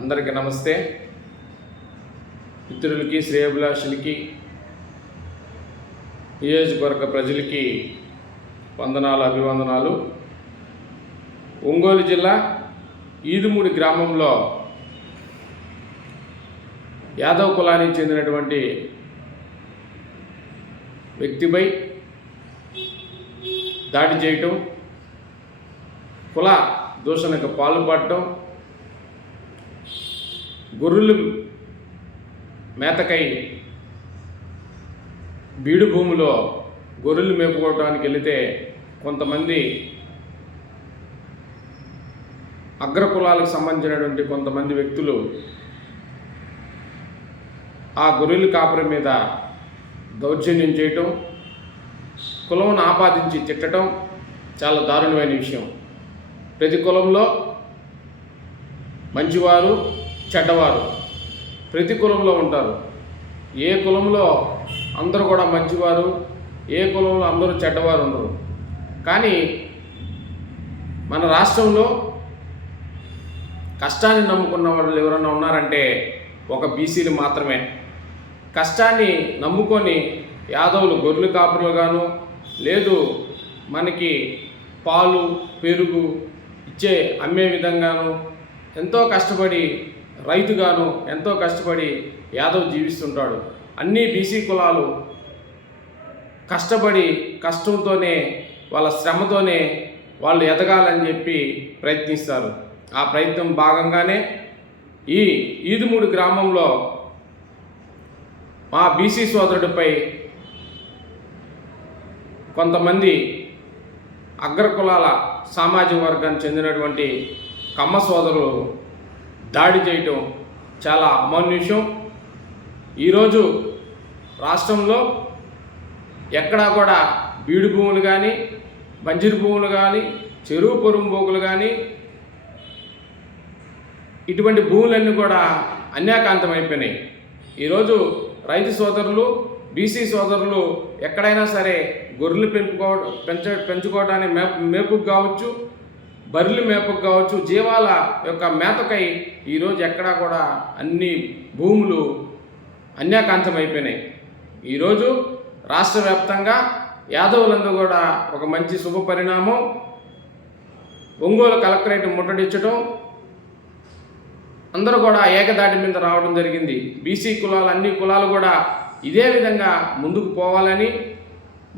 అందరికీ నమస్తే. మిత్రులకి, శ్రేయోభిలాషులకి, నియోజకవర్గ ప్రజలకి వందనాలు, అభివందనాలు. ఒంగోలు జిల్లా ఈదుమూడి గ్రామంలో యాదవ్ కులానికి చెందినటువంటి వ్యక్తిపై దాడి చేయటం, కుల దూషణకు పాల్పడటం, గొర్రెలు మేతకై బీడు భూమిలో గొర్రెలు మేపుకోవడానికి వెళితే కొంతమంది అగ్రకులాలకు సంబంధించినటువంటి కొంతమంది వ్యక్తులు ఆ గొర్రెల కాపరి మీద దౌర్జన్యం చేయటం, కులం ఆపాదించి తిట్టడం చాలా దారుణమైన విషయం. ప్రతి కులంలో మంచివారు, చెడ్డవారు ప్రతి కులంలో ఉంటారు. ఏ కులంలో అందరూ కూడా మంచివారు, ఏ కులంలో అందరూ చెడ్డవారు ఉండరు. కానీ మన రాష్ట్రంలో కష్టాన్ని నమ్ముకున్న వాళ్ళు ఎవరన్నా ఉన్నారంటే ఒక బీసీలు మాత్రమే. కష్టాన్ని నమ్ముకొని యాదవులు గొర్రెలు కాపురులుగాను, లేదు మనకి పాలు పెరుగు అమ్మే విధంగాను ఎంతో కష్టపడి రైతుగాను ఎంతో కష్టపడి యాదవ్ జీవిస్తుంటాడు. అన్ని బీసీ కులాలు కష్టపడి కష్టంతోనే వాళ్ళ శ్రమతోనే వాళ్ళు ఎదగాలని చెప్పి ప్రయత్నిస్తారు. ఆ ప్రయత్నం భాగంగానే ఈ ఈదుమూడి గ్రామంలో మా బీసీ సోదరుడిపై కొంతమంది అగ్రకులాల సామాజిక వర్గానికి చెందినటువంటి కమ్మ సోదరులు దాడి చేయటం చాలా అమానుష్యం. ఈరోజు రాష్ట్రంలో ఎక్కడా కూడా బీడు భూములు కానీ, బంజరు భూములు కానీ, చెరువు పొరుంబోకులు కానీ ఇటువంటి భూములన్నీ కూడా అన్యాకాంతమైపోయినాయి. ఈరోజు రైతు సోదరులు, బీసీ సోదరులు ఎక్కడైనా సరే గొర్రెలు పెంచుకోవడానికి మేపుకు కావచ్చు, బర్రెలు మేపకు కావచ్చు, జీవాల యొక్క మేతకై ఈరోజు ఎక్కడా కూడా అన్ని భూములు అన్యాకాంతమైపోయినాయి. ఈరోజు రాష్ట్ర వ్యాప్తంగా యాదవులందరూ కూడా ఒక మంచి శుభ పరిణామం. ఒంగోలు కలెక్టరేట్ ముట్టడించడం, అందరూ కూడా ఏకదాటి మీద రావడం జరిగింది. బీసీ కులాలు, అన్ని కులాలు కూడా ఇదే విధంగా ముందుకు పోవాలని,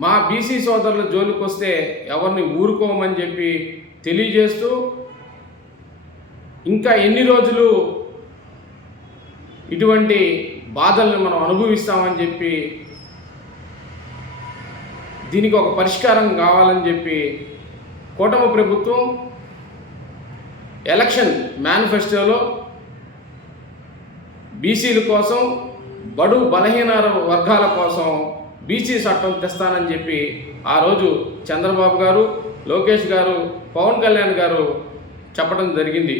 మా బీసీ సోదరుల జోలికి వస్తే ఎవరిని ఊరుకోమని చెప్పి తెలియజేస్తూ, ఇంకా ఎన్ని రోజులు ఇటువంటి బాధలను మనం అనుభవిస్తామని చెప్పి, దీనికి ఒక పరిష్కారం కావాలని చెప్పి కూటమి ప్రభుత్వం ఎలక్షన్ మేనిఫెస్టోలో బీసీల కోసం, బడు బలహీన వర్గాల కోసం బీసీ చట్టం తెస్తానని చెప్పి ఆ రోజు చంద్రబాబు గారు, లోకేష్ గారు, పవన్ కళ్యాణ్ గారు చెప్పడం జరిగింది.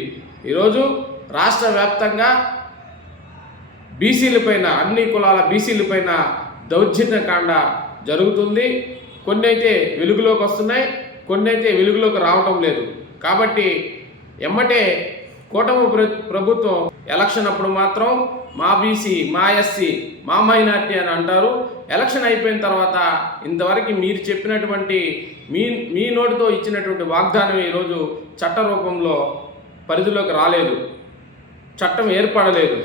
ఈరోజు రాష్ట్ర వ్యాప్తంగా బీసీలపైన, అన్ని కులాల బీసీలపైన దౌర్జన్యకాండ జరుగుతుంది. కొన్ని అయితే వెలుగులోకి వస్తున్నాయి, కొన్ని అయితే వెలుగులోకి రావటం లేదు. కాబట్టి ఎమ్మటే కూటమి ప్రభుత్వం ఎలక్షన్ అప్పుడు మాత్రం మా బీసీ, మా ఎస్సీ, మా మైనార్టీ అని అంటారు. ఎలక్షన్ అయిపోయిన తర్వాత ఇంతవరకు మీరు చెప్పినటువంటి మీ నోటితో ఇచ్చినటువంటి వాగ్దానం ఈరోజు చట్ట రూపంలో పరిధిలోకి రాలేదు, చట్టం ఏర్పడలేదు.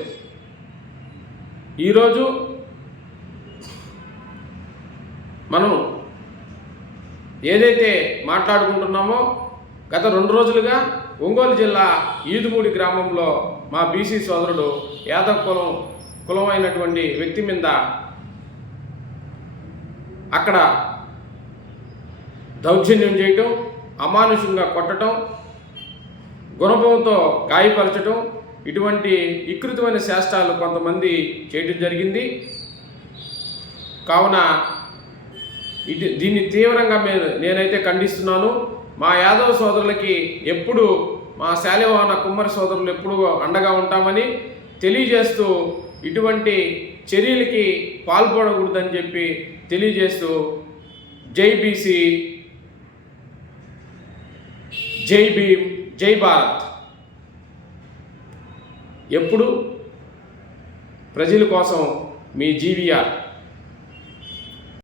ఈరోజు మనం ఏదైతే మాట్లాడుకుంటున్నామో గత 2 రోజులుగా ఒంగోలు జిల్లా ఈదుమూడి గ్రామంలో మా బీసీ సోదరుడు యాదవ్ కులం అయినటువంటి వ్యక్తి మీద అక్కడ దౌర్జన్యం చేయటం, అమానుషంగా కొట్టడం, గుణపంతో గాయపరచడం, ఇటువంటి వికృతమైన శాస్త్రాలు కొంతమంది చేయడం జరిగింది. కావున దీన్ని తీవ్రంగా నేనైతే ఖండిస్తున్నాను. మా యాదవ సోదరులకి ఎప్పుడు, మా శాలివాహన కుమ్మరి సోదరులు ఎప్పుడు అండగా ఉంటామని తెలియజేస్తూ, ఇటువంటి చర్యలకి పాల్పడకూడదని చెప్పి తెలియజేస్తూ, జై బీసీ, జై భీమ్, జై భారత్. ఎప్పుడు ప్రజల కోసం మీ జీవీఆర్.